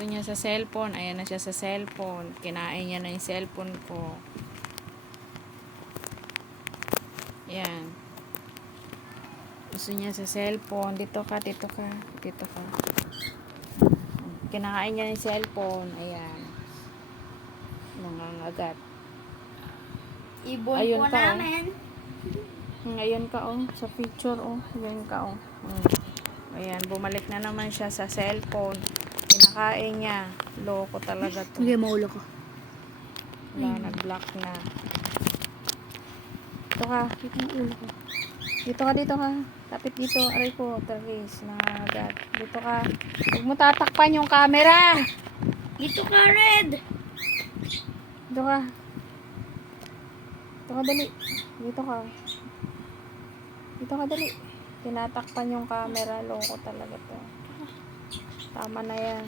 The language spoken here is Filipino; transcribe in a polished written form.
Gusto niya sa cellphone. Ayan na siya sa cellphone. Kinain niya na yung cellphone ko. Ayan. Gusto niya sa cellphone. Dito ka, dito ka. Dito ka. Kinakain niya yung cellphone. Ayan. Nangangagat. Ibon Ayun po ka, namin. Ngayon ka, sa picture, Ayan ka, Ayan, bumalik na naman siya sa cellphone. Kinakain niya. Loko talaga to. Sige, maulo ko. Wala, nag-block na. Dito ka. Dito ang ulo ko. Dito ka. Tapit dito. Aray ko, Travis. Nangangagat. Dito ka. Huwag mo tatakpan yung camera. Dito ka, Red! Dito ka. Dito ka, dali. Dito ka. Dito ka, dali. Tinatakpan yung camera. Loko talaga to. Tama na yan.